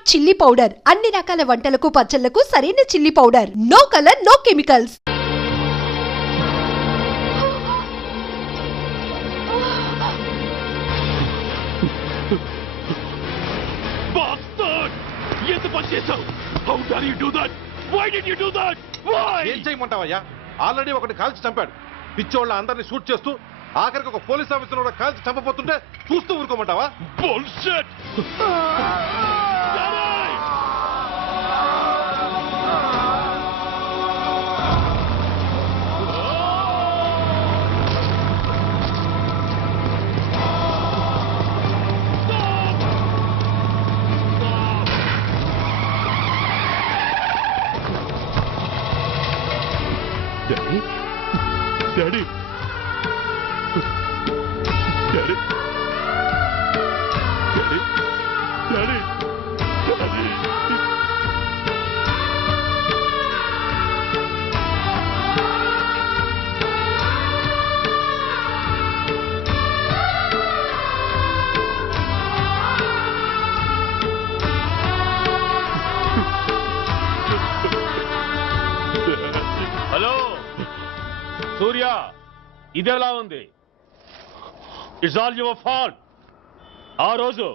Star chilli powder అన్ని రకాల వంటలకు పచ్చళ్లకు సరైన chilli powder. No colour, no chemicals. How dare you do that? Why did you do that? Why? ఏం చేయమంటావయ్యా? Already ఒకటి కాల్చి చంపాడు. పిచ్చోళ్ళ అందరినీ షూట్ చేస్తూ ఆఖరికి ఒక పోలీస్ ఆఫీసర్ కూడా కాల్చి చంపబోతుంటే చూస్తూ ఊరుకోమంటావా? Bullshit! Daddy? Daddy? Daddy? Daddy? Daddy? Daddy? Hello Surya, ఇదెలా ఉంది? It's all your fault. ఆ రోజు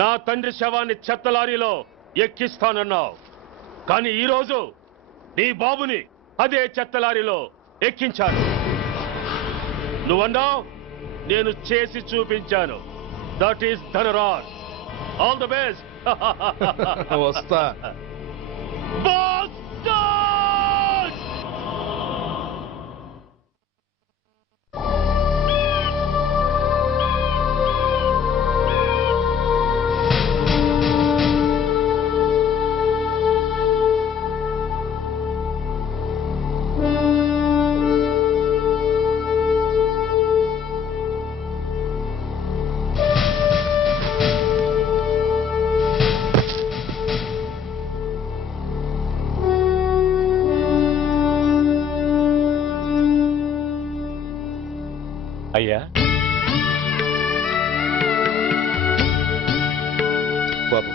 నా తండ్రి శవాన్ని చెత్త లారీలో ఎక్కిస్తానన్నావు, కానీ ఈ రోజు నీ బాబుని అదే చెత్త లారీలో ఎక్కించాను. నువ్వన్నావు, నేను చేసి చూపించాను. That is Dhanraj. All the best. వస్తా. అయ్యా బాబు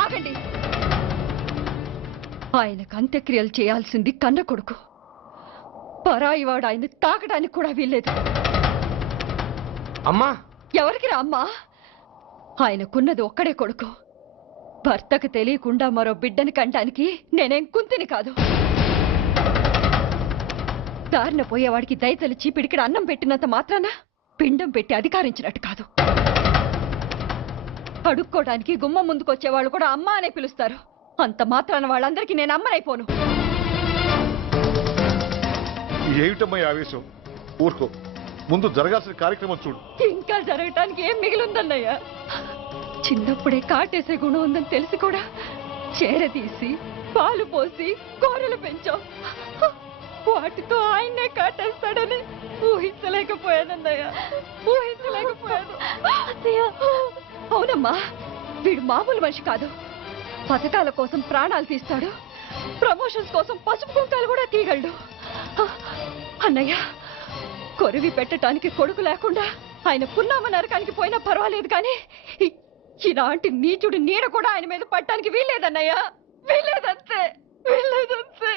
ఆగండి. ఆయనకు అంత్యక్రియలు చేయాల్సింది కన్న కొడుకు. పరాయివాడు ఆయన తాకడానికి కూడా వీల్లేదు. అమ్మా, ఎవరికి రా అమ్మా? ఆయనకున్నది ఒక్కడే కొడుకు. భర్తకు తెలియకుండా మరో బిడ్డని కంటానికి నేనేం కుంతిని కాదు. దారిన పోయేవాడికి దయతలిచి పిడికిడ అన్నం పెట్టినంత మాత్రాన పిండం పెట్టి అధికారించినట్టు కాదు. అడుక్కోవడానికి గుమ్మం ముందుకొచ్చేవాళ్ళు కూడా అమ్మ అనే పిలుస్తారు. అంత మాత్రాన వాళ్ళందరికీ నేను అమ్మనైపోను. ఏమిటమ్మా ఆవేశం? ఊరుకో, ముందు జరగాల్సిన కార్యక్రమం చూడు. ఇంకా జరగటానికి ఏం మిగిలిందన్నయ్య? చిన్నప్పుడే కాటేసే గుణం ఉందని తెలిసి కూడా చేరదీసి పాలు పోసి కూరలు పెంచాం. వాటితో ఆయన్నే కాటేస్తాడని ఊహించలేకపోయానన్నయ్య, ఊహించలేకపోయాను. అవునమ్మా, వీడు మామూలు మనిషి కాదు. పథకాల కోసం ప్రాణాలు తీస్తాడు, ప్రమోషన్స్ కోసం పసుపు కుంకాలు కూడా తీయగలడు. అన్నయ్య, కొరివి పెట్టడానికి కొడుకు లేకుండా ఆయన పున్నామ నరకానికి పోయినా పర్వాలేదు, కానీ ఇలాంటి నీచుడు నీడ కూడా ఆయన మీద పట్టడానికి వీల్లేదన్నయ్య, వీల్లేదంతే, వీల్లేదంతే.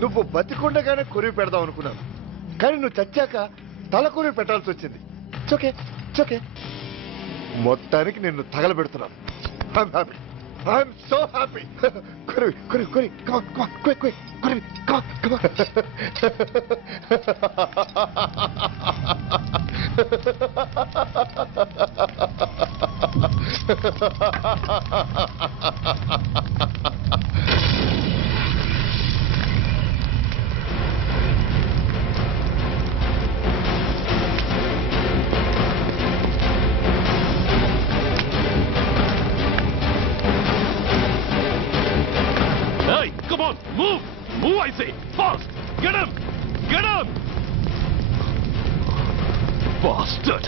నువ్వు బతికుండగానే కొరివి పెడదాం అనుకున్నాను, కానీ నువ్వు చచ్చాక తల కొరివి పెట్టాల్సి వచ్చింది. చోకే చోకే, మొత్తానికి నిన్ను తగలబెడుతున్నాను. I'm happy, I'm so happy. కొరివి కొరివి కొరివి, కమాన్ కమాన్, క్విక్ క్విక్, కొరివి, come on come on. Hey, come on, move! Move, I say! Fast! Get him! Get him! Bastard!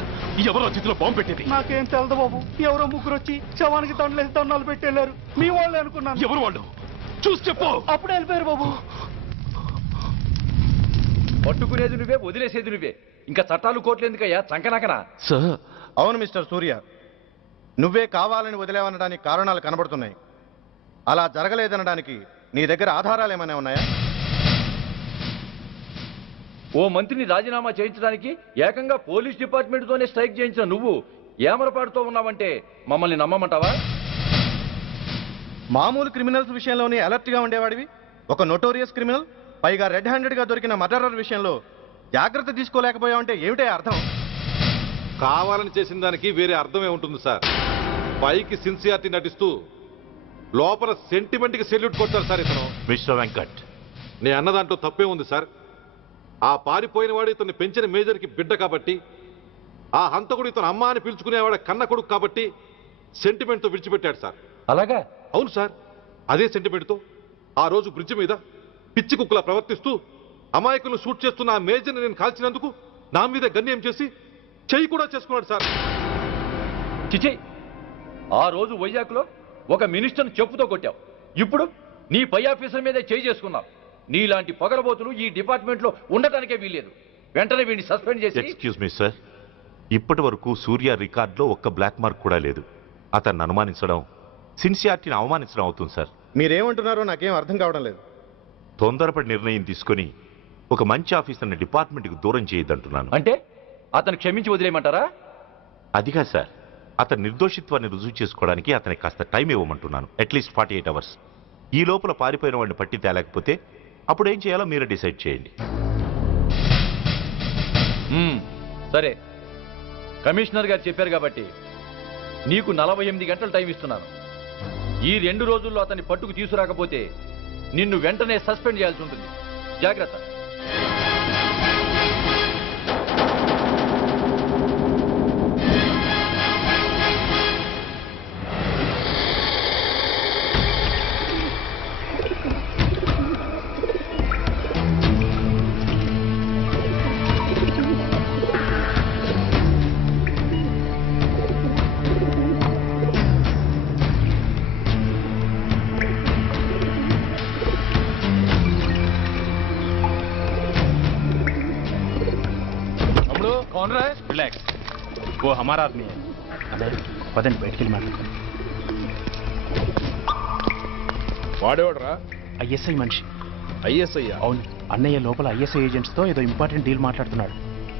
ఎవరో చేతిలో బాంబు పెట్టేది? నాకేం తెలదు బాబు. ఎవరో ముగ్గురు వచ్చి శవానికి దండలేసి దండాలు పెట్టేళ్లారు. మీ వాళ్ళే అనుకున్నాను. ఎవరు వాళ్ళు? చూసి చెప్పు. అప్పుడే వెళ్ళిపోయారు బాబు. పట్టుకునేది నువ్వే, వదిలేసేది నువ్వే. ఇంకా చట్టాలు కోర్టులు ఎందుకయ్యా చంకనాకనా? సార్, అవును మిస్టర్ సూర్య, నువ్వే కావాలని వదిలేవనడానికి కారణాలు కనబడుతున్నాయి. అలా జరగలేదనడానికి నీ దగ్గర ఆధారాలు ఏమైనా ఉన్నాయా? ఓ మంత్రిని రాజీనామా చేయించడానికి ఏకంగా పోలీస్ డిపార్ట్మెంట్తోనే స్ట్రైక్ చేయించిన నువ్వు ఏమరపాటుతో ఉన్నావంటే మమ్మల్ని నమ్మమంటావా? మామూలు క్రిమినల్స్ విషయంలోనే అలర్ట్ గా ఉండేవాడివి, ఒక నోటోరియస్ క్రిమినల్, పైగా రెడ్ హ్యాండెడ్ గా దొరికిన మర్డరర్ విషయంలో జాగ్రత్త తీసుకోలేకపోయావంటే ఏమిటే అర్థం? కావాలని చేసిన దానికి వేరే అర్థమే ఉంటుంది సార్. పైకి సిన్సియారిటీ నటిస్తూ లోపల సెంటిమెంట్కి సెల్యూట్ కొట్టారు సార్ ఇతను. మిస్టర్ వెంకట్, నే అన్న దాంట్లో తప్పే ఉంది సార్. ఆ పారిపోయిన వాడు ఇతన్ని పెంచిన మేజర్కి బిడ్డ కాబట్టి, ఆ హంతకుడు ఇతను అమ్మ అని పిలుచుకునేవాడు కన్న కొడుకు కాబట్టి సెంటిమెంట్తో విడిచిపెట్టాడు సార్. అలాగా? అవును సార్, అదే సెంటిమెంట్తో ఆ రోజు బ్రిడ్జ్ మీద పిచ్చి కుక్కలా ప్రవర్తిస్తూ అమాయకులను షూట్ చేస్తున్న ఆ మేజర్ని నేను కాల్చినందుకు నా మీద గన్యం చేసి చెయ్యి కూడా చేసుకున్నాడు సార్. చిచి, ఆ రోజు వైజాగ్లో ఒక మినిస్టర్ని చెప్పుతో కొట్టావు, ఇప్పుడు నీ పై ఆఫీసర్ మీదే చేయి చేసుకున్నావు. నీలాంటి పొగరబోతులు ఈ డిపార్ట్మెంట్లో ఉండటానికే వీల్లేదు. వెంటనే వీడిని సస్పెండ్ చేసి. ఎక్స్క్యూజ్ మీ సార్, ఇప్పటి వరకు సూర్య రికార్డులో ఒక్క బ్లాక్ మార్క్ కూడా లేదు. అతన్ని అనుమానించడం సిన్సియారిటీని అవమానించడం అవుతుంది సార్. మీరేమంటున్నారో నాకేం అర్థం కావడం లేదు. తొందరపడి నిర్ణయం తీసుకొని ఒక మంచి ఆఫీసర్ని డిపార్ట్మెంట్కి దూరం చేయొద్దంటున్నాను. అంటే అతను క్షమించి వదిలేయమంటారా? అదిగా సార్, అతని నిర్దోషిత్వాన్ని రుజువు చేసుకోవడానికి అతనికి కాస్త టైం ఇవ్వమంటున్నాను. At least 48 hours. ఈ లోపల పారిపోయిన వాడిని పట్టి తేలేకపోతే అప్పుడు ఏం చేయాలో మీరే డిసైడ్ చేయండి. సరే, కమిషనర్ గారు చెప్పారు కాబట్టి నీకు 48 గంటలు టైం ఇస్తున్నాను. ఈ 2 రోజుల్లో అతన్ని పట్టుకు తీసుకురాకపోతే నిన్ను వెంటనే సస్పెండ్ చేయాల్సి ఉంటుంది. జాగ్రత్త. कौन रहा है? रिलैक्स, वो हमारा आदमी है. पदन बैठ के माట్లాడతాను. వాడేవాడరా? ఐఎస్ఐ మనిషి. ఐఎస్ఐ? అవును, అన్నయ్య లోపల ఐఎస్ఐ ఏజెంట్స్ తో ఏదో ఇంపార్టెంట్ డీల్ మాట్లాడుతున్నాడు.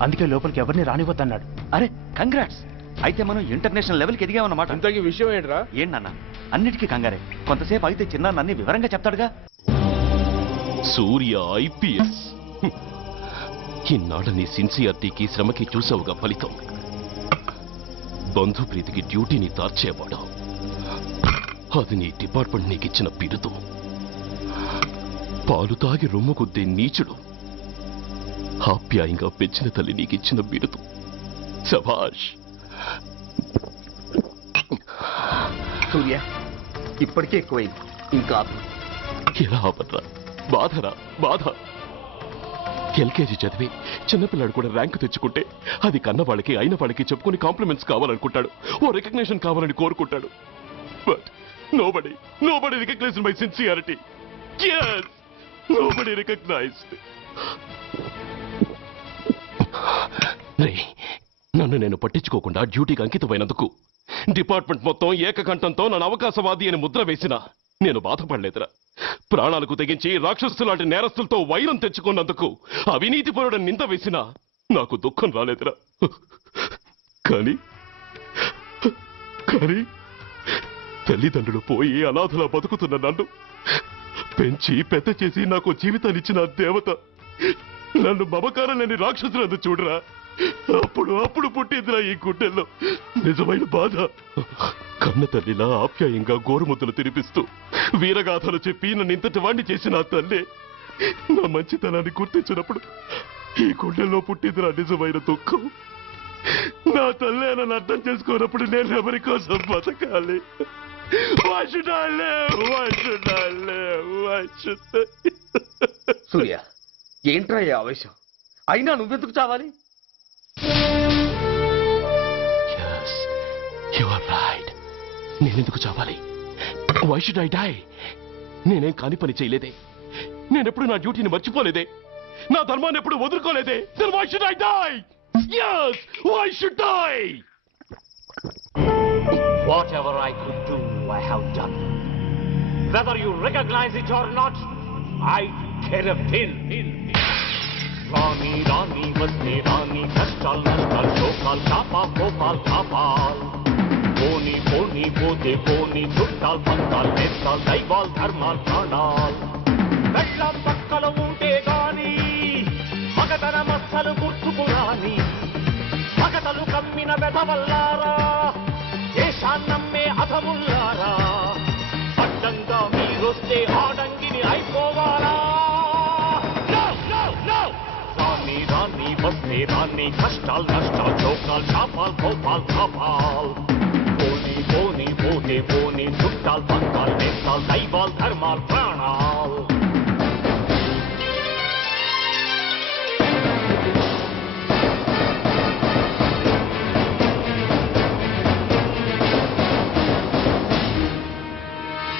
అందుకే లోపలికి ఎవరిని రానివ్వద్దన్నాడు. అరే కంగ్రాట్స్, అయితే మనం ఇంటర్నేషనల్ లెవెల్కి ఎదిగామన్నమాట. ఇంతకీ విషయం ఏంట్రా? ఏంటన్నా అన్నిటికీ కంగారే, కొంతసేపు అయితే చిన్న అన్ని వివరంగా చెప్తాడుగా. సూర్య ఐపీఎస్. ఇన్నాళ్ళ నీ సిన్సియారిటీకి శ్రమకి చూసావుగా ఫలితం. బంధుప్రీతికి డ్యూటీని తార్చేవాడు. అది నీ డిపార్ట్మెంట్ నీకిచ్చిన బిరుదు. పాలు తాగి రొమ్ము కొద్దే నీచుడు. ఆప్యాయంగా పెంచిన తల్లి నీకిచ్చిన బిరుదు. శభాష్. సూర్య ఇప్పటికే ఎక్కువైంది, ఇంకా ఎలా ఆపట్రా? బాధరా బాధ. ఎల్కేజీ చదివి చిన్నపిల్లాడు కూడా ర్యాంకు తెచ్చుకుంటే అది కన్న వాళ్ళకి అయిన వాళ్ళకి చెప్పుకుని కాంప్లిమెంట్స్ కావాలనుకుంటాడు, ఓ రికగ్నిషన్ కావాలని కోరుకుంటాడు. But nobody recognized my sincerity. Yes, nobody recognized. నన్ను నేను పట్టించుకోకుండా డ్యూటీకి అంకితమైనందుకు డిపార్ట్మెంట్ మొత్తం ఏకకంఠంతో నన్ను అవకాశవాది అని ముద్ర వేసినా నేను బాధపడలేదురా. ప్రాణాలకు తెగించి రాక్షసులాంటి నేరస్తులతో వైరం తెచ్చుకున్నందుకు అవినీతిపరుడని నింద వేసినా నాకు దుఃఖం రాలేదురా. కానీ తల్లిదండ్రులు పోయి అనాథలా బతుకుతున్న నన్ను పెంచి పెద్ద చేసి నాకు జీవితాన్నిచ్చిన దేవత నన్ను మమకారం లేని రాక్షసులందు చూడరా. అప్పుడు పుట్టిందిరా ఈ గుండెల్లో నిజమైన బాధ. కన్న తల్లిలా ఆప్యాయంగా గోరుముద్దలు తినిపిస్తూ వీరగాథలు చెప్పి నన్ను ఇంతటి వాణ్ణి చేసిన ఆ తల్లే నా మంచితనాన్ని గుర్తించినప్పుడు ఈ గుండెల్లో పుట్టిందిరా నిజమైన దుఃఖం. నా తల్లే నన్ను అర్థం చేసుకోనప్పుడు నేను ఎవరి కోసం బతకాలి? సూర్య, ఏంట్రా ఈ ఆవేశం? అయినా నువ్వెందుకు చావాలి? నేనెందుకు చావాలి? Why should I die? నేనేం కాని పని చేయలేదే. నేనెప్పుడు నా డ్యూటీని మర్చిపోలేదే. నా ధర్మాన్ని ఎప్పుడు వదులుకోలేదే. Then why should I die? Yes, why should I? Whatever I could do, I have done. Whether you recognize it or not, I care a pin. Rani, Rani, Vasni, Rani, Kashtal, Nashtal, Shokal, Kapa, Gopal, Kapal. Poni, Poni, Pote, Poni, Chuttal, Pantal, Nestal, Daival, Dharmal, Pranal. Vellam Pakkala Unte Gani, Magatana Massalu Gurtukurani, Magatalu Kammina Vedavallara, Deshannamme Adhamullara, Paddanga Meeroste Adangini Aipovala. Rani, Vasni, Rani, Kashtal, Nashtal, Chokal, Chapal, Gopal, Kapal. Poni, Poni, Pote, Poni, Chuttal, Pantal, Nestal, Daival, Dharmal, Pranal.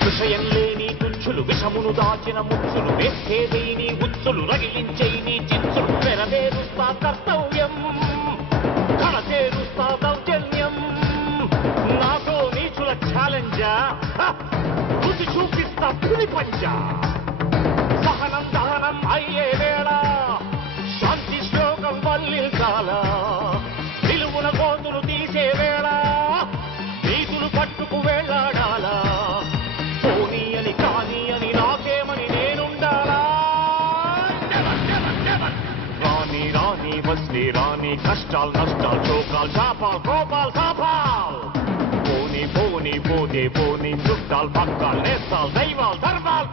విషయం లేని తుచ్చులు విషమును దాచిన ముచ్చులు వేసేదేని ఉచ్చులు రగిలించేని చిచ్చులు నెరవేరుస్తా కర్తవ్యం కళచేరుస్తా దౌర్జన్యం నాతో నీచుల ఛాలెంజా రుచి చూపిస్తా పులి పంజా సహనం దహనం అయ్యే వేళ శాంతి శ్లోకం వల్లించాల నిలువున కోతులు తీసే వేళ నీతులు పట్టుకు వేళ్లాడాలా పోనీ అని కానీ అని నాకేమని నేనుండాలా రాణి రాణి వస్ని రాణి కష్టాలు నష్టాలు చోకాలు చాపాలు కోపాలు కాపాలు పోనీ పోనీ పోతే పోనీ చుట్టాలు పక్కాలు నేస్తాలు దైవాలు ధర్మాలు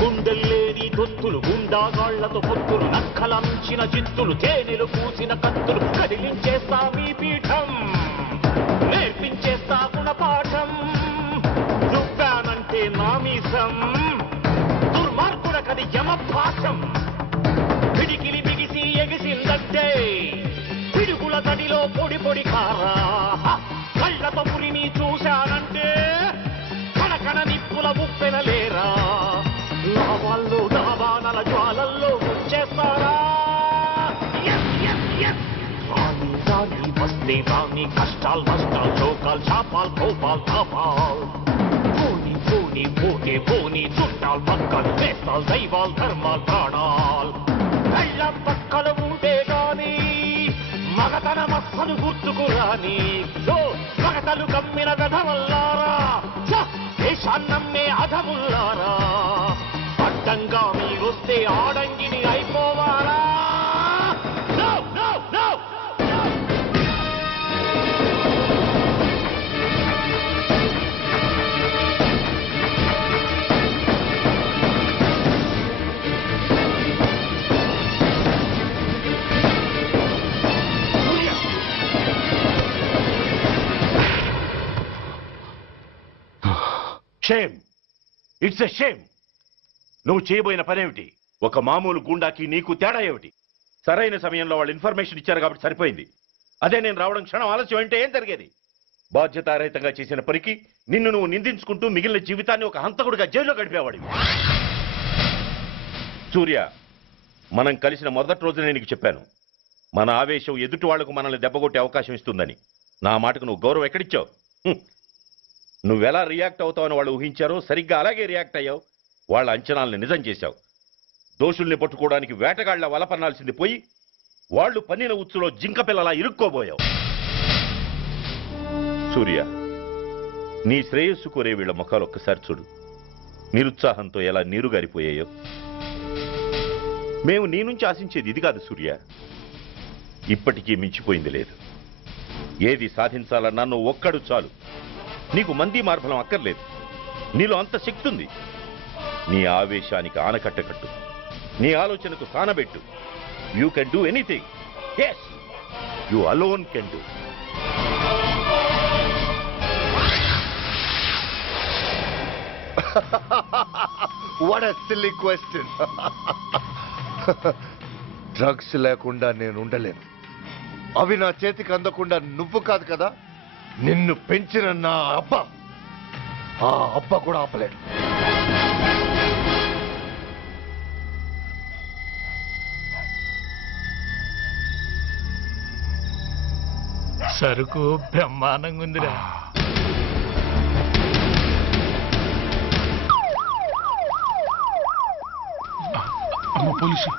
గుండెల్లేని దొత్తులు గుండాగాళ్లతో పొత్తులు నక్కలంచిన చిత్తులు తేనెలు పూసిన కత్తులు కదిలించేస్తా మీ పీఠం నేర్పించేస్తా గుణపాఠం దుబ్బానంటే నామీసం దుర్మార్గుడకది యమభాషం పిడికిలి బిగిసి ఎగిసిందంటే పిడుగుల తడిలో పొడి పొడి కారా కళ్ళతో పులిని చూశానంటే కనకన నిప్పుల ఉప్పెనలేరా లావాల్లో దావానల జ్వాలల్లో ముంచేస్తారా రాణి రాణి వస్తే రాణి కష్టాలు నష్టాలు చోకాలు చాపాలు కోపాలు తాపాలు పోనీ పోనీ పోతే పోనీ చుట్టాలు పక్కలు నేస్తాలు దైవాలు ధర్మాలు ప్రాణాలు కళ్ళం పక్కల ఉంటే గాని మగతన మక్కలు గుర్తుకు రాని మగతలు కమ్మిన వెధవల్లారా దేశాన్నమ్మే అధముల్లారా అడ్డంగా మీరొస్తే ఆడంగిని అయిపోవాలా షేమ్, ఇట్స్ ఎ షేమ్. నువ్వు చేయబోయిన పనేమిటి? ఒక మామూలు గూండాకి నీకు తేడా ఏమిటి? సరైన సమయంలో వాళ్ళు ఇన్ఫర్మేషన్ ఇచ్చారు కాబట్టి సరిపోయింది. అదే నేను రావడం క్షణం ఆలస్యం అంటే ఏం జరిగేది? బాధ్యతారహితంగా చేసిన పనికి నిన్ను నువ్వు నిందించుకుంటూ మిగిలిన జీవితాన్ని ఒక హంతకుడిగా జైల్లో గడిపేవాడివి. సూర్య, మనం కలిసిన మొదటి రోజునే నీకు చెప్పాను, మన ఆవేశం ఎదుటి వాళ్లకు మనల్ని దెబ్బగొట్టే అవకాశం ఇస్తుందని. నా మాటకు నువ్వు గౌరవం ఎక్కడిచ్చావు? నువ్వెలా రియాక్ట్ అవుతావని వాళ్ళు ఊహించారో సరిగ్గా అలాగే రియాక్ట్ అయ్యావు. వాళ్ళ అంచనాలను నిజం చేశావు. దోషుల్ని పట్టుకోవడానికి వేటగాళ్ల వలపన్నాల్సింది పోయి వాళ్ళు పన్నిన ఉచ్చులో జింక పిల్లలా ఇరుక్కోబోయావు. సూర్య, నీ శ్రేయస్సు కోరే వీళ్ళ ముఖాలు ఒక్కసారి చూడు. నిరుత్సాహంతో ఎలా నీరుగారిపోయాయో. మేము నీ నుంచి ఆశించేది ఇది కాదు సూర్య. ఇప్పటికీ మించిపోయింది లేదు. ఏది సాధించాలన్నా నువ్వు ఒక్కడు చాలు. నీకు మంది మార్బలం అక్కర్లేదు. నీలో అంత శక్తి ఉంది. నీ ఆవేశానికి ఆనకట్ట కట్టు. నీ ఆలోచనకు సానబెట్టు. You can do anything. Yes, you alone can do. What a silly question. Drugs లేకుండా నేను ఉండలేను. అవి నా చేతికి అందకుండా నువ్వు కాదు కదా, నిన్ను పెంచిన నా అబ్బా, ఆ అబ్బా కూడా ఆపలేడు. సరుకు బ్రహ్మాండంగా ఉందిరా. అమ్మ పోలీసు.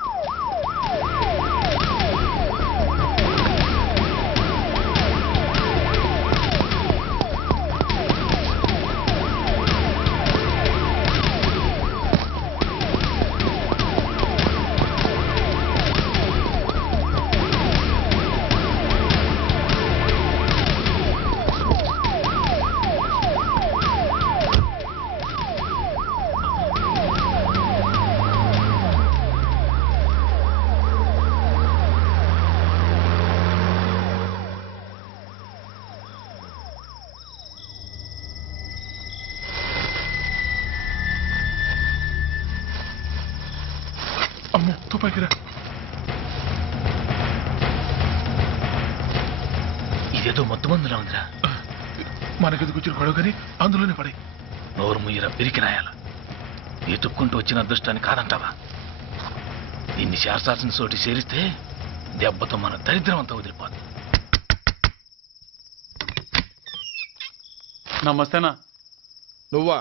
అమ్మో, తుపాకిరా. ఇదేదో మొత్తం మందులా ఉందిరా. మనకెందుకు వచ్చిన గొడవ కానీ అందులోనే పడి నోరు ముయ్యరా పిరికిరాయాల. ఎత్తుక్కుంటూ వచ్చిన అదృష్టాన్ని కాదంటావా? దీన్ని చేర్చాల్సిన చోటి చేరిస్తే దెబ్బతో మన దరిద్రం అంతా వదిలిపోతుంది. నమస్తేనా. నువ్వా?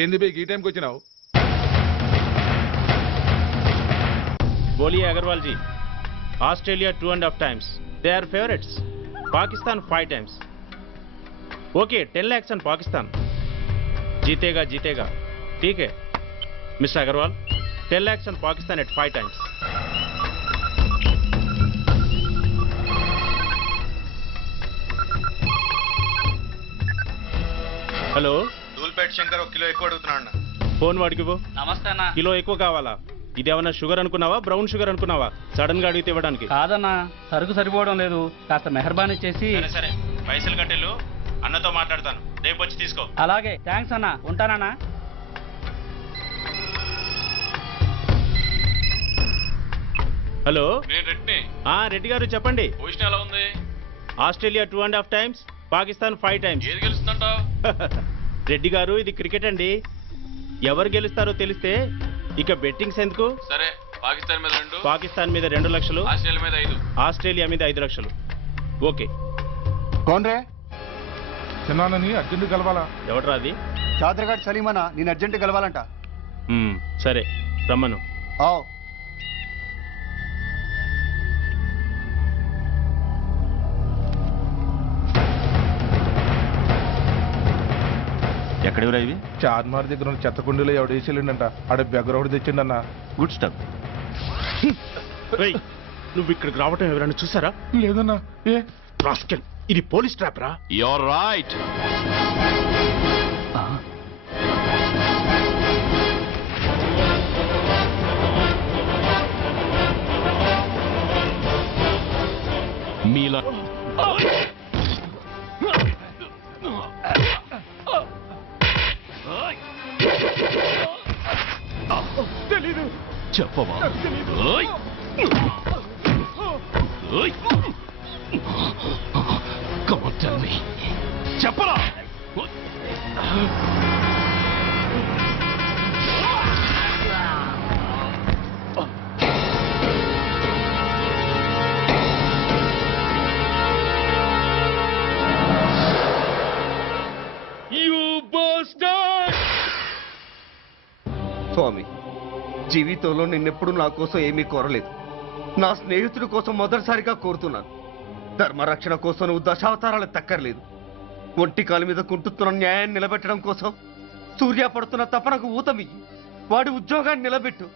ఏంది బే ఈ టైంకి వచ్చినావు? बोलिए Agarwal ji. Australia 2.5 times. They are favorites. Pakistan 5 times. Okay, 10 lakhs on Pakistan. जीतेगा जीतेगा. ठीक है mister Agarwal. 10 lakhs on Pakistan at 5 times. Hello, Dhoolpet Shankar ఒక కిలో ఎక్కువ అడుగుతున్నాడు. ఫోన్ వాడికి పో. నమస్తే అన్న. కిలో ఎక్కువ కావాలా? ఇదేమన్నా షుగర్ అనుకున్నావా, బ్రౌన్ షుగర్ అనుకున్నావా? సడన్ గా అడిగితే ఇవ్వడానికి కాదన్నా, సరుకు సరిపోవడం లేదు. కాస్త మెహర్బానీ చేసి. సరే, పైసలు కట్టెలు అన్నతో మాట్లాడతాను. రేపు వచ్చి తీసుకో. అలాగే, థ్యాంక్స్ అన్న. ఉంటానన్నా. హలో, నేను రెడ్డిని. రెడ్డి గారు చెప్పండి. పొజిషన్ ఎలా ఉంది? Australia 2.5 times, Pakistan 5 times. ఏది గెలుస్తుందంటావు? రెడ్డి గారు, ఇది క్రికెట్ అండి. ఎవరు గెలుస్తారో తెలిస్తే ఇక బెట్టింగ్స్ ఎందుకు? సరే, పాకిస్తాన్ మీద 2, పాకిస్తాన్ మీద 2 లక్షలు, ఆస్ట్రేలియా మీద 5, ఆస్ట్రేలియా మీద 5 లక్షలు. ఓకే. కోన్రే? చిన్నానని అర్జెంట్ కలవాలా? ఎవడరా అది? చాదరగాడ్ సలీమనా, నేను అర్జెంట్ కలవాలంట. సరే, రమ్మను. ఎక్కడెవరా ఇవి? చార్మార్ దగ్గర ఉన్న చెత్తకుండీలో ఎవడు వేసేళ్ళంట. ఆడ బెగ్గర ఒకటి తెచ్చిండన్నా. Good stuff. నువ్వు ఇక్కడికి రావటం ఎవరైనా చూసారా? లేదన్నా. ఏ రాస్కెల్, ఇది పోలీస్ ట్రాప్ రా. You're right. మీలా తెలీదు. చెప్పవా? ఓయ్! ఓయ్! Come on, tell me. చెప్పరా? స్వామి, జీవితంలో నిన్నెప్పుడు నా కోసం ఏమీ కోరలేదు. నా స్నేహితుడి కోసం మొదటిసారిగా కోరుతున్నాను. ధర్మరక్షణ కోసం నువ్వు దశావతారాలు తక్కర్లేదు. ఒంటి కాలు మీద కుంటుతున్న న్యాయాన్ని నిలబెట్టడం కోసం సూర్య పడుతున్న తపనకు ఊతమియ్యి. వాడి ఉద్యోగాన్ని నిలబెట్టు.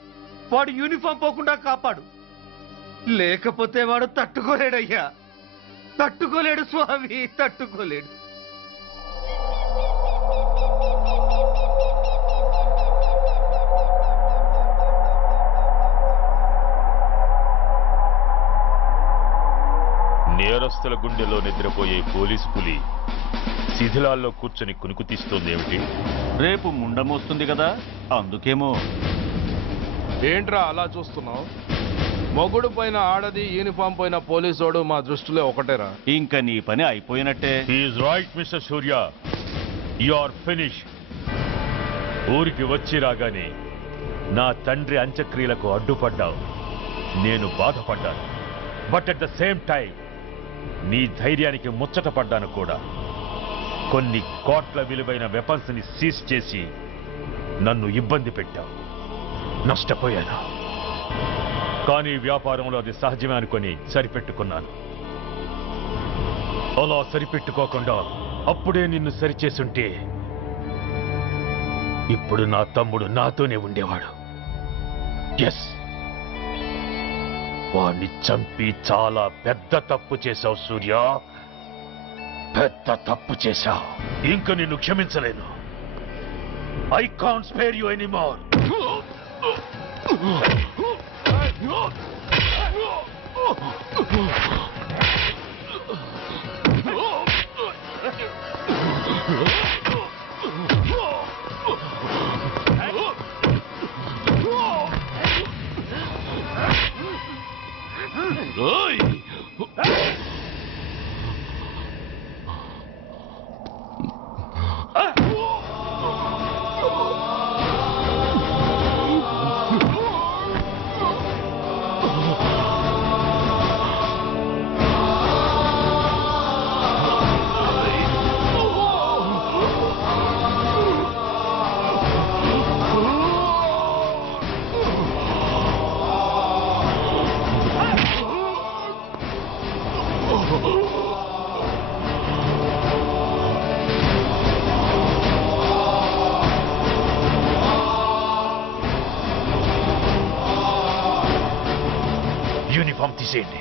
వాడి యూనిఫామ్ పోకుండా కాపాడు. లేకపోతే వాడు తట్టుకోలేడయ్యా, తట్టుకోలేడు స్వామి, తట్టుకోలేడు. నేరస్తుల గుండెలో నిద్రపోయే పోలీసు పులి శిథిలాల్లో కూర్చొని కునుకు తీస్తోందేమిటి? రేపు ముండమొస్తుంది కదా, అందుకేమో. ఏంట్రా అలా చూస్తున్నావు? మొగుడు పైన ఆడది, యూనిఫామ్ పైన పోలీసోడు మా దృష్టిలో ఒకటేరా. ఇంకా నీ పని అయిపోయినట్టే. Is right mister Surya, you are finish. ఊరికి వచ్చి రాగానే నా తండ్రి అంత్యక్రియలకు అడ్డుపడ్డావు. నేను బాధపడ్డాను. But at the same time నీ ధైర్యానికి ముచ్చట పడ్డాను కూడా. కొన్ని కోట్ల విలువైన వెపన్స్ ని సీజ్ చేసి నన్ను ఇబ్బంది పెట్టావు. నష్టపోయాను. కానీ వ్యాపారంలో అది సహజమే అనుకొని సరిపెట్టుకున్నాను. అలా సరిపెట్టుకోకుండా అప్పుడే నిన్ను సరిచేసుంటే ఇప్పుడు నా తమ్ముడు నాతోనే ఉండేవాడు. ఎస్, వాణ్ణి చంపి చాలా పెద్ద తప్పు చేశావు సూర్య, పెద్ద తప్పు చేశావు. ఇంక నిన్ను క్షమించలేను. I can't spare you anymore. Uniform తీసేయండి.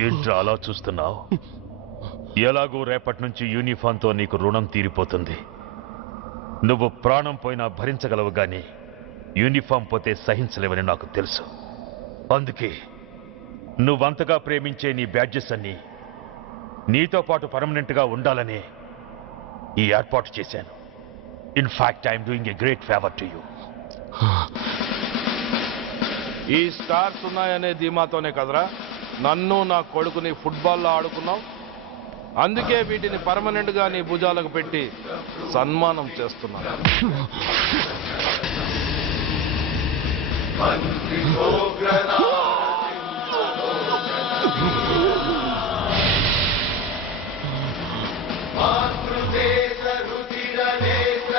ఏంట్రా అలా చూస్తున్నావు? ఎలాగో రేపటి నుంచి యూనిఫామ్తో నీకు రుణం తీరిపోతుంది. నువ్వు ప్రాణం పోయినా భరించగలవు గాని యూనిఫామ్ పోతే సహించలేవని నాకు తెలుసు. అందుకే నువ్వంతగా ప్రేమించే నీ బ్యాడ్జెస్ అన్ని నీతో పాటు పర్మనెంట్గా ఉండాలని ఈ ఏర్పాటు చేశాను. In fact I'm doing a great favour to you. ఈ స్టార్స్ ఉన్నాయనే ధీమాతోనే కదరా నన్ను నా కొడుకుని ఫుట్బాల్లో ఆడుకున్నావు. అందుకే వీటిని పర్మనెంట్ గా నీ భుజాలకు పెట్టి సన్మానం చేస్తున్నాను.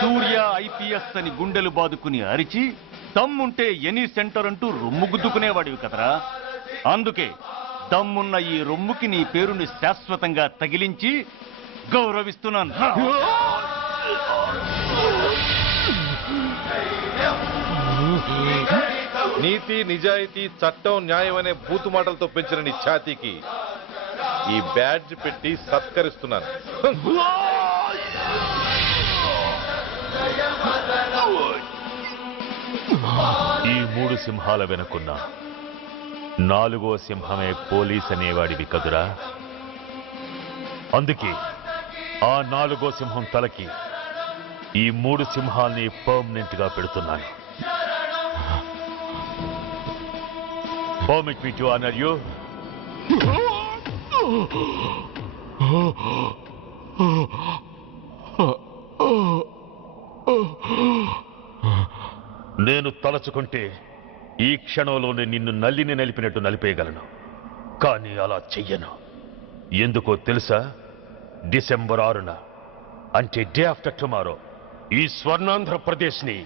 సూర్య ఐపీఎస్ అని గుండెలు బాదుకుని అరిచి దమ్ముంటే ఎనీ సెంటర్ అంటూ రొమ్ము గుద్దుకునేవాడివి కదరా. అందుకే దమ్మున్న ఈ రొమ్ముకి నీ పేరుని శాశ్వతంగా తగిలించి గౌరవిస్తున్నాను. నీతి నిజాయితీ చట్టం న్యాయం అనే బూతు మాటలతో పెంచిన నీ ఛాతీకి ఈ బ్యాడ్జ్ పెట్టి సత్కరిస్తున్నాను. ఈ 3 సింహాల వెనుకున్న 4వ సింహమే పోలీస్ అనేవాడివి కదురా. అందుకే ఆ 4వ సింహం తలకి ఈ 3 సింహాల్ని పర్మనెంట్ గా పెడుతున్నాను. Permit me to honor you. నేను తలచుకుంటే ఈ క్షణంలోనే నిన్ను నల్లిని నలిపినట్టు నలిపేయగలను. కానీ అలా చెయ్యను. ఎందుకో తెలుసా? డిసెంబర్ 6న అంటే డే ఆఫ్టర్ టుమారో ఈ స్వర్ణాంధ్రప్రదేశ్ని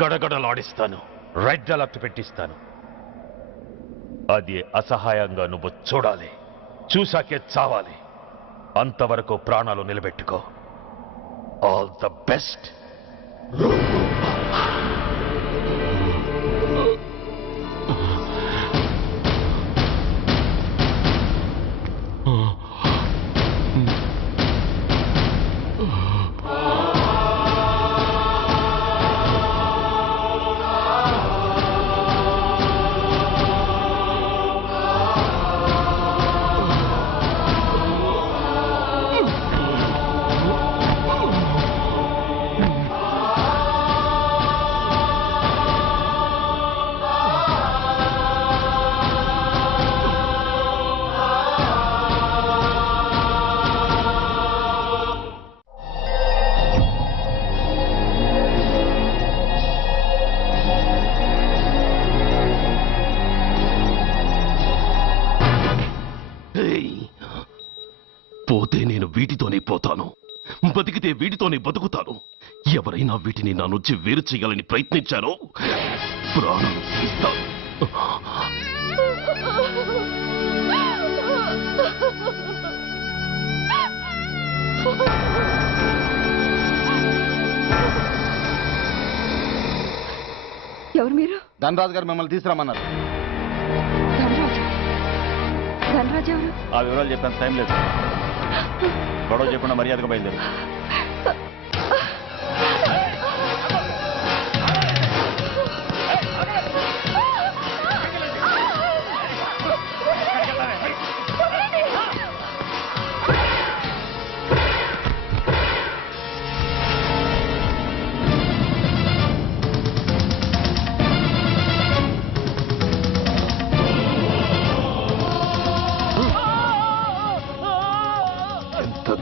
గడగడలాడిస్తాను. రెడ్ అలర్ట్ పెట్టిస్తాను. అది అసహాయంగా నువ్వు చూడాలి. చూశాకే చావాలి. అంతవరకు ప్రాణాలు నిలబెట్టుకో. All the best. పోతే నేను వీటితోనే పోతాను, బతికితే వీటితోనే బతుకుతాను. ఎవరైనా వీటిని నా నుంచి వేరు చేయాలని ప్రయత్నించారో ప్రాణాలు తీస్తాను. ఎవరు మీరు? ధనరాజు గారు మిమ్మల్ని తీసుకురమ్మన్నారు. ధనరాజు ఎవరు? ఆ వివరాలు చెప్పేంత టైం లేదు. గొడవ చెప్పకుండా మర్యాదగా బయలుదేరు.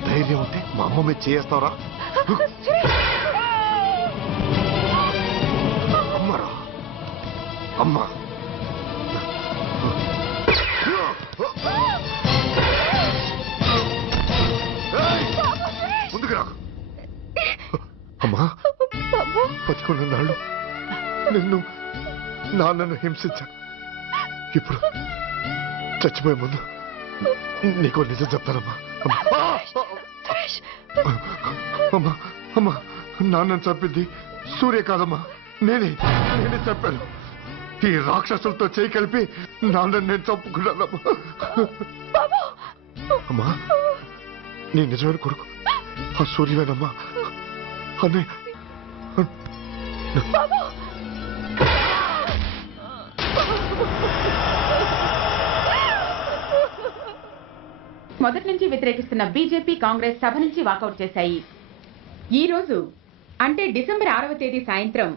ధైర్యం ఉంటే మా అమ్మ మీద చేస్తావరా? అమ్మరా అమ్మ ముందుకు రా. అమ్మా బతికున్న నాళ్ళు నిన్ను నాన్నను హింసించాను. ఇప్పుడు చచ్చిపోయే ముందు నీకు నిజం చెప్తానమ్మా. అమ్మా అమ్మా నాన్నని చంపింది సూర్య కాదమ్మా, నేనే చెప్పాను. ఈ రాక్షసులతో చేయి కలిపి నాన్నని నేను చంపుకున్నానమ్మా. అమ్మా నీ నిజమైన కొడుకు ఆ సూర్యవేనమ్మా. అనే మొదటి నుంచి వ్యతిరేకిస్తున్న బీజేపీ, కాంగ్రెస్ సభ నుంచి వాకౌట్ చేశాయి. ఈ రోజు అంటే డిసెంబర్ 6వ తేదీ సాయంత్రం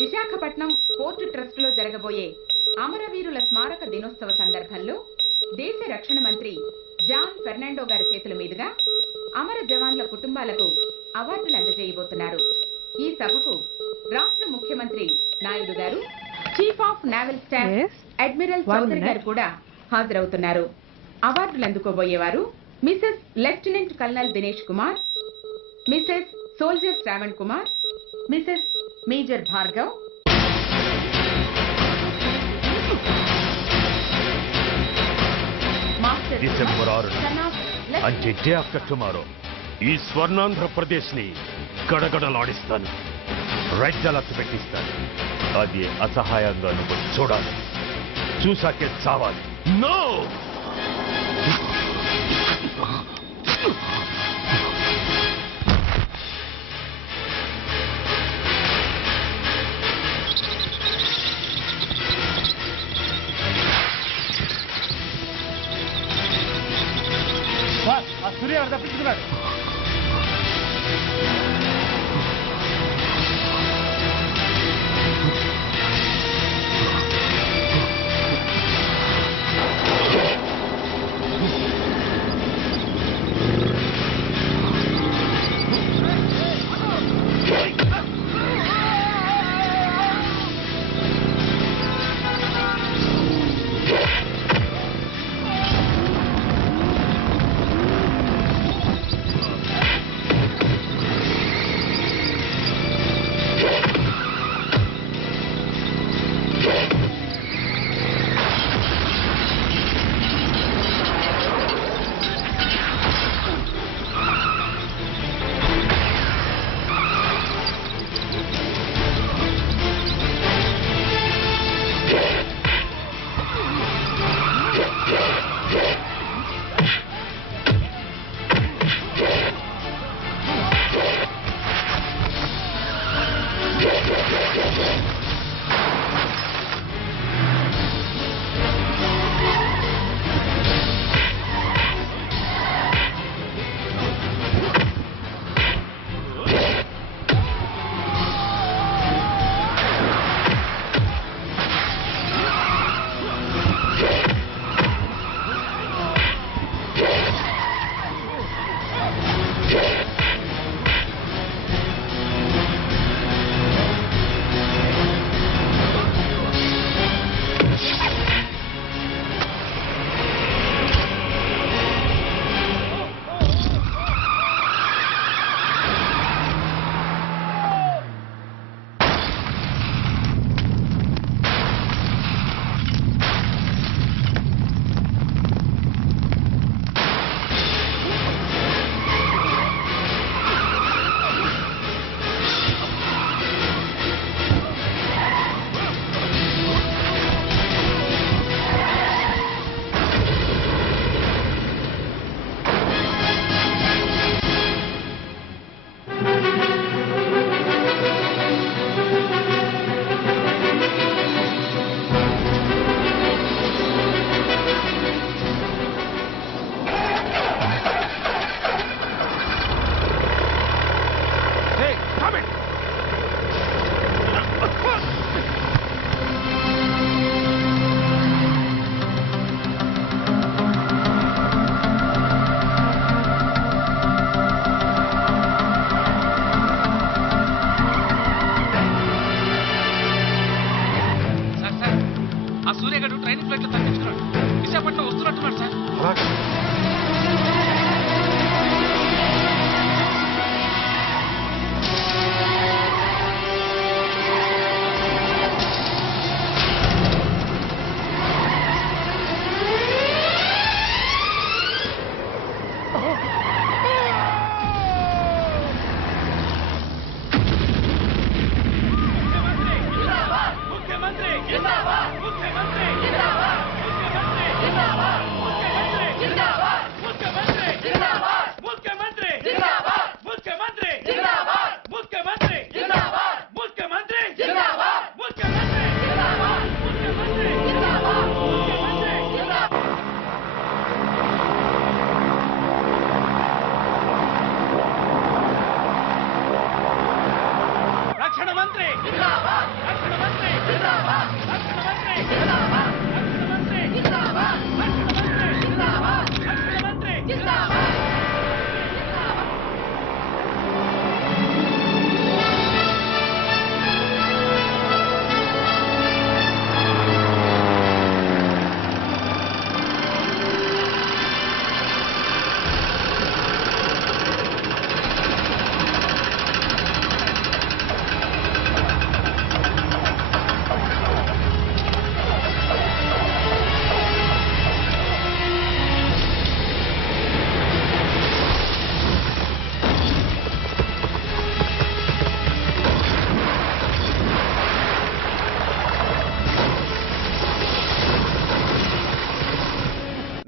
విశాఖపట్నం పోర్టు ట్రస్టులో జరగబోయే అమరవీరుల స్మారక దినోత్సవ సందర్భంలో దేశ రక్షణ మంత్రి జాన్ ఫెర్నాండో గారి చేతుల మీదుగా అమర జవాన్ల కుటుంబాలకు అవార్డులు అందజేయబోతున్నారు. ఈ సభకు రాష్ట్ర ముఖ్యమంత్రి నాయుడు గారు, Chief of Naval Staff Admiral Chaudhary గారు కూడా హాజరవుతున్నారు. అవార్డులు అందుకోబోయేవారు Mrs Lieutenant Colonel Dinesh Kumar, Mrs soldier Shravan Kumar, Mrs major Bhargav, December 6న అంటే డే ఆఫ్టర్ టుమారో ఈ స్వర్ణాంధ్రప్రదేశ్ని గడగడలాడిస్తాను. రెడ్ అలర్ట్ పెట్టిస్తాను. అది అసహాయంగా నువ్వు చూడాలి, చూసాకే చావాలి. నో ఆ సూర్య తప్పించుకున్నాడు.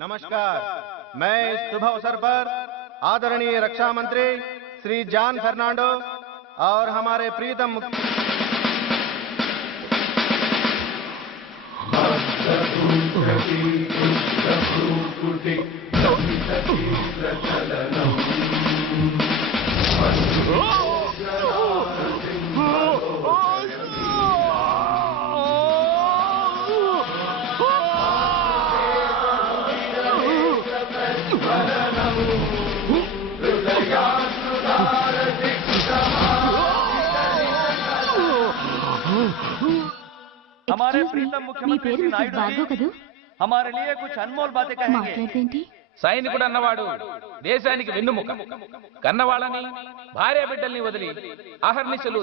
नमस्कार। मैं इस शुभ अवसर पर आदरणीय रक्षा मंत्री श्री जॉन फर्नांडो और हमारे प्रीतम हमारे प्रीतम मुख्यमंत्री श्री नायडू जी हमारे लिए कुछ अनमोल बातें कहेंगे। సైనికుడు అన్నవాడు దేశానికి వెన్నుముక. కన్నవాళ్ళని భార్య బిడ్డల్ని వదిలి అహర్నిశలు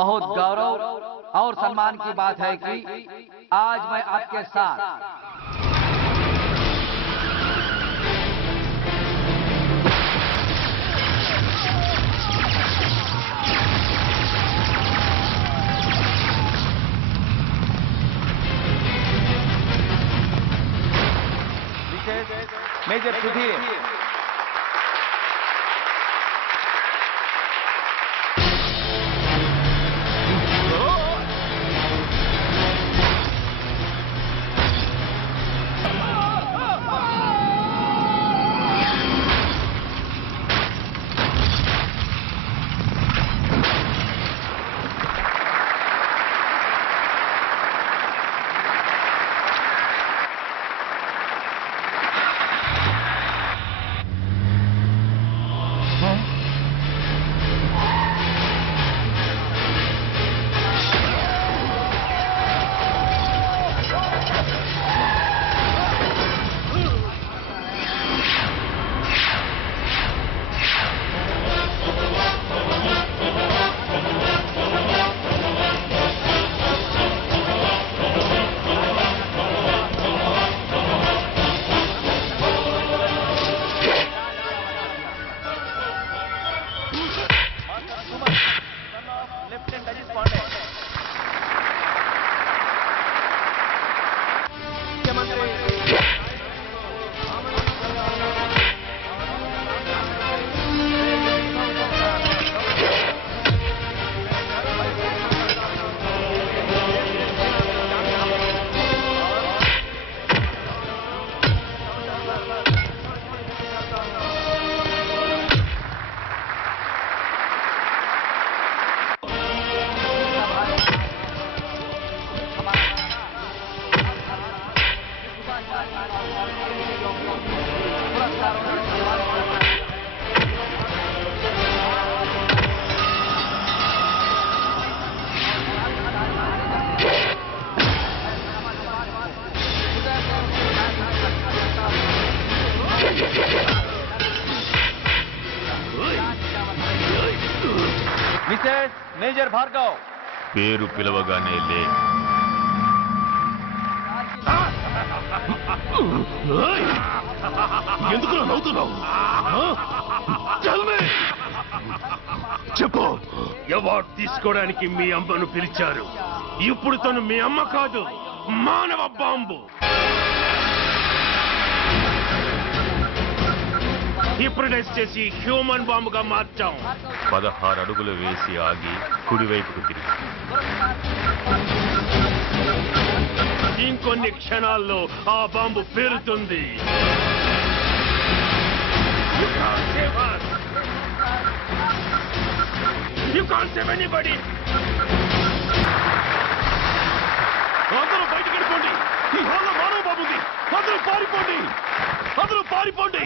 बहुत गौरव और सम्मान की बात है कि आज मैं आपके साथ major Sudhir Mrs major Bhargav పేరు పిలవగానే లే. ఎందుకు నవ్వుతున్నావు? చెప్పు, అవార్డు తీసుకోవడానికి మీ అమ్మను పిలిచారు. ఇప్పుడు తను మీ అమ్మ కాదు, మానవ బాంబు. హిప్రటైజ్ చేసి హ్యూమన్ బాంబుగా మార్చాం 16 అడుగులు వేసి ఆగి కుడివైపుకు తిరిగి ఇంకొన్ని క్షణాల్లో ఆ bomb పేలుతుంది. You can't save anybody. అందరూ బయటికి వెళ్ళిపోండి. ఈ హాల్లో మానవ బాబు ఉంది. అందరూ పారిపోండి. అందరూ పారిపోండి.